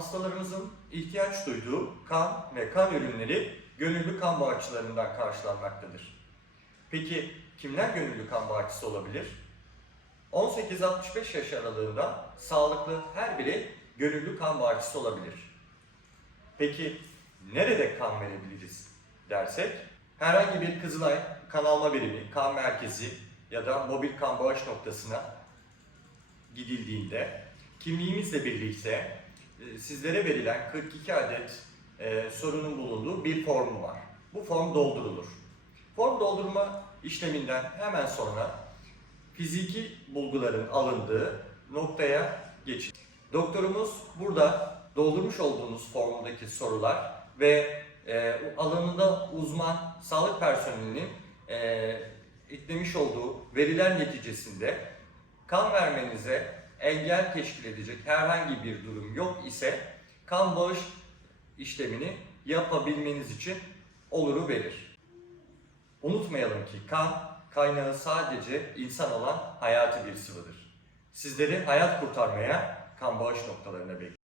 Hastalarımızın ihtiyaç duyduğu kan ve kan ürünleri gönüllü kan bağışçılarından karşılanmaktadır. Peki kimler gönüllü kan bağışçısı olabilir? 18-65 yaş aralığında sağlıklı her birey gönüllü kan bağışçısı olabilir. Peki nerede kan verebiliriz dersek herhangi bir Kızılay kan alma birimi, kan merkezi ya da mobil kan bağış noktasına gidildiğinde kimliğimizle birlikte sizlere verilen 42 adet e, sorunun bulunduğu bir form var. Bu form doldurulur. Form doldurma işleminden hemen sonra fiziki bulguların alındığı noktaya geçin. Doktorumuz burada doldurmuş olduğunuz formdaki sorular ve e, alanında uzman sağlık personelinin e, eklemiş olduğu veriler neticesinde kan vermenize engel teşkil edecek herhangi bir durum yok ise kan bağış işlemini yapabilmeniz için oluru verir. Unutmayalım ki kan kaynağı sadece insan olan hayati bir sıvıdır. Sizleri hayat kurtarmaya kan bağış noktalarına bekliyoruz.